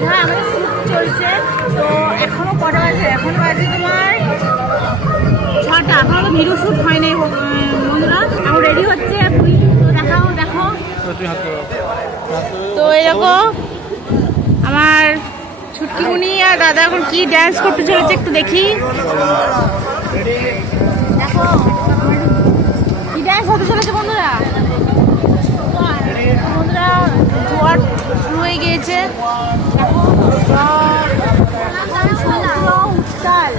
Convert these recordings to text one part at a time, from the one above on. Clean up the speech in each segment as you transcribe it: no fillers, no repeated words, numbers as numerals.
দীঘা আমাদের শ্যুট চলছে। তো এখনো কটা বাজে? এখন বাজে তোমার 6টা। এখনো তো ভিডিও শ্যুট হয় নাই বন্ধুরা। এখন রেডি হচ্ছে পুরী। তো দেখাও, দেখো। তো এরকম আমার ছুটকিমুনি আর দাদা এখন কি ড্যান্স করতে চলেছে একটু দেখি। দেখো কি ড্যান্স হতে চলেছে বন্ধুরা। বন্ধুরা জোয়ার শুরু হয়ে গিয়েছে। দেখো উত্তাল।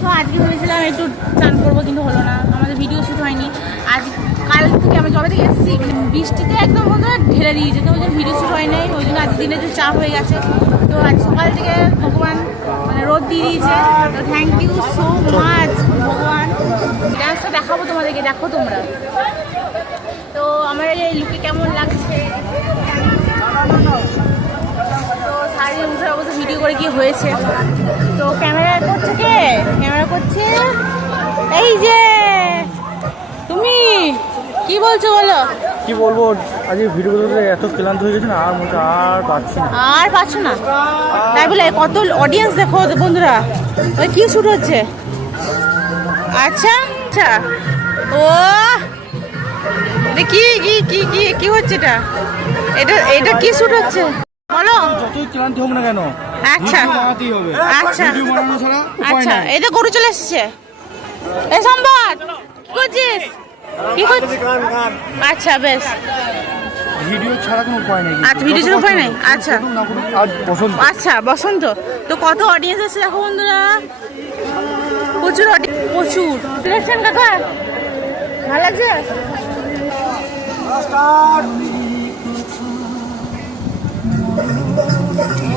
তো আজকে ভেবেছিলাম একটু চান করবো, কিন্তু হলো না, আমাদের ভিডিও শ্যুট হয়নি। আজ কাল থেকে আমি জবে থেকে এসেছি, বৃষ্টিতে একদম বন্ধুরা ঢেলে দিয়েছে। তো ওই জন্য ভিডিও শ্যুট হয় নাই, ওই জন্য আজ দিনে যে চাপ হয়ে গেছে। তো আজ সকাল থেকে ভগবান মানে রোদ দিয়ে দিয়েছে। তো থ্যাংক ইউ সো মাচ ভগবান। ডান্সটা দেখাবো তোমাদেরকে, দেখো তোমরা। তো আমার এই লুকে কেমন লাগছে? তো শাড়ি অনুসারে অবশ্য ভিডিও করে কি হয়েছে। তো ক্যামেরা করছে কে? ক্যামেরা করছে এই যে তুমি। কি বলছো বলো? কি বলবো, আজকে ভিডিও করতে এত ক্লান্ত হয়ে গেছে না, আর মনে আর পাচ্ছি না। আর পাচ্ছ না তাই বলে? কত অডিয়েন্স দেখো বন্ধুরা, ওই কি শুট হচ্ছে। আচ্ছা আচ্ছা, ও কি কি কি কি কি হচ্ছে এটা? এটা এটা কি শুট হচ্ছে বলো? যতই ক্লান্ত হোক না কেন, আচ্ছা বানাতেই হবে। আচ্ছা ভিডিও বানানো ছাড়া উপায় আচ্ছা, নাই। এই তো গরু চলে এসেছে। এই সম্বাদ কি করছিস? কি করছিস? আচ্ছা বেশ, ভিডিও ছাড়া কোনো উপায় নেই। আচ্ছা ভিডিও ছাড়া উপায় নেই। আচ্ছা আর বসন্ত আচ্ছা বসন্ত। তো কত অডিয়েন্স আছে দেখো বন্ধুরা, প্রচুর প্রচুর। দেখছেন কাকা, ভালো লাগছে?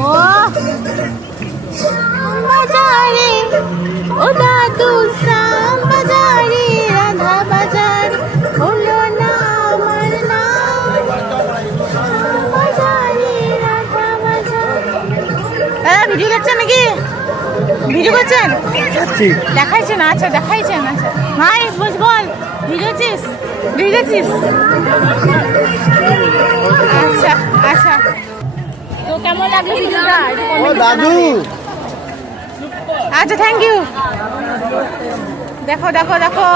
ও বাজারে ও দাদু শ্যাম বাজারে রাধা বাজার হলো না আমার নাম বাজারে রাধা বাজার। ভিডিও দেখছেন নাকি? ভিডিও করছেন? দেখাইছেন? আচ্ছা দেখাইছেন। আচ্ছা ভাই বল বল, ভিডিওছিস? ভিডিওছিস? আচ্ছা আচ্ছা। তো কেমন লাগলো ভিডিওটা? দাদু আচ্ছা থ্যাংক ইউ। দেখো দেখো দেখো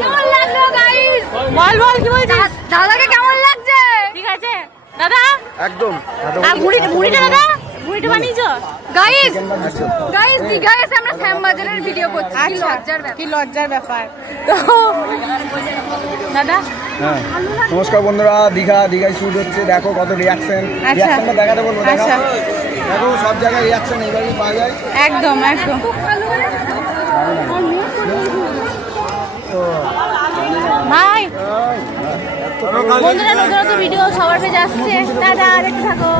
কেমন লাগলো গাইস? বল বল কি বলছিস? দাদাকে কেমন লাগছে? ঠিক আছে দাদা একদম। আর মুড়িটা দাদা, মুড়িটা বানিয়েছো? গাইস গাইস দীঘায় এসে আমরা শ্যামবাজারের ভিডিও করছি। কি লজ্জার ব্যাপার। তো দাদা হ্যাঁ, নমস্কার বন্ধুরা, দীঘায় শুট হচ্ছে। দেখো কত রিয়াকশন, আচ্ছা রিয়াকশনটা দেখাতে বলবো। আচ্ছা দেখো সব জায়গায় রিয়াকশন এইভাবেই পাওয়া যায়। একদম একদম। ভাই বন্ধুরা নতুন নতুন ভিডিও সবার পেজে আসছে। দাদা দেখতে থাকো।